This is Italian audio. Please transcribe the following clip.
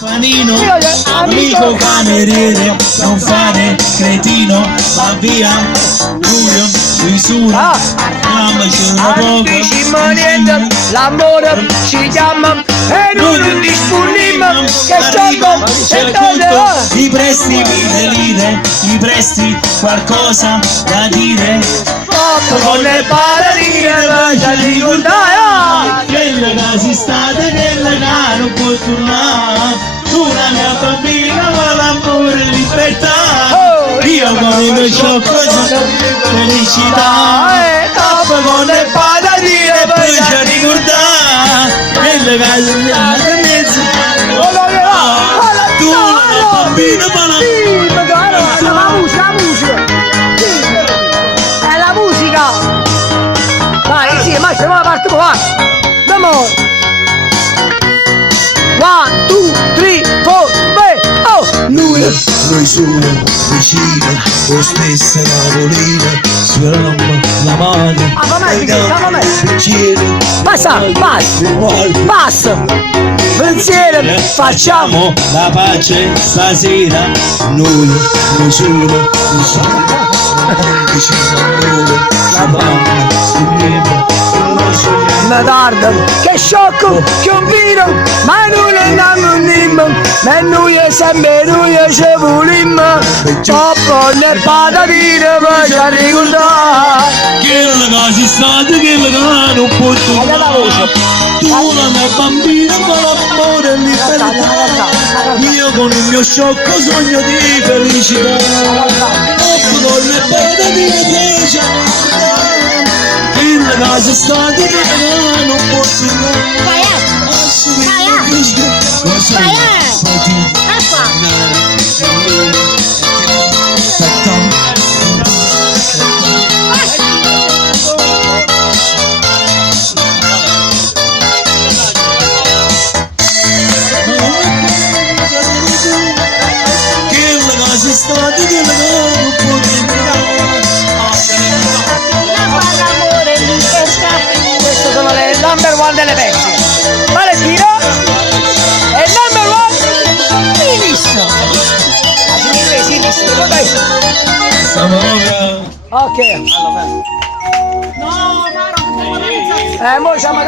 Panino, amico cameriere, non fare cretino, va via, buio, misura, dammici una poca. Niente, l'amore ci chiama e noi non disponibili, che sciocco, che toglie. Gli presti 1000 lire, gli presti qualcosa da dire. Con le paradine, lascia di contare. Quella che si state, quella che non può tornare. Una mia bambina ma l'amore e libertà. Io con il mio sciocco sono felicità. Top con le patatine E poi ci ricordare quelle che sono andate in mezzo. Tu la bambina ma la musica. È la musica. Vai, sì, ma siamo alla parte qua. Andiamo. 1, 2, 3, 4, 5, oh! Noi solo vicino, con stessa tavolina, sfioriamo la mano, pensieri, Passa! Pensiero, facciamo la pace stasera, noi solo vicino a noi, la mamma, sogniamo, non sogniamo. mi tarda, che sciocco, che un vino, ma noi non andiamo in dimma, ma noi è sempre noi ci volimmo, troppo le patatine per ci ricordare. Quella che si state, quella che non può tornare. Tu la mia bambina con l'amore e libertà. Io con il mio sciocco sogno di felicità. Con le patatine che ci quella che si state, quella che non può tornare. Queste sono le number one delle bestie. Valentino è number one Finish. Ok. No, mo siamo